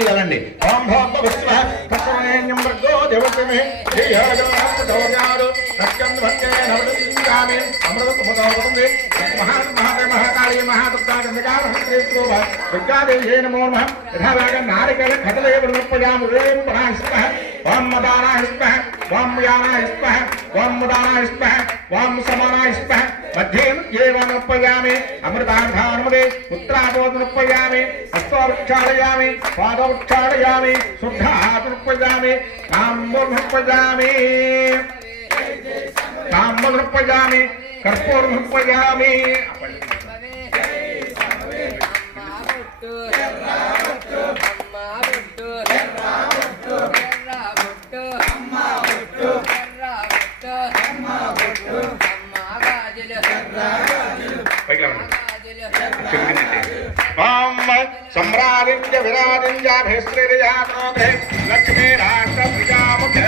వెళ్ళండి. ఓం భోగ విశ్వ తత్వనేన్యం వర్గో దేవతమే శ్రీయోజనాడు సత్యం భక్తే నవదీయామి అమృతముదోపతుంది మహాన్ మహాదేవ మహాకాళీ మహాదుర్గా చంద్రకామహేశ్వర దుర్గాదేవ్యై నమో నమః. యథావేగం నారికేళ కదలయ వృణోపయామి ఓం ప్రాణాయ ఓం మదానాయ స్మః ఓం యానాయ స్మః ఓం ముదానాయ స్మః ఓం సమానాయ స్మః మధ్యే ఏవనుపయామి అమృతార్థానుమదే పుత్రాదోనుపయామి హస్తోక్షాళయామి పాదోక్షాళయామి శుద్ధాతుపయామి కాంబోనుపయామి కాంబోనుపయామి కర్పూరనుపయామి. सम्राजिंज विराजिंजाभिश्रीर्यात्रोग्रे लक्ष्मी राष्ट्र प्रजामुखे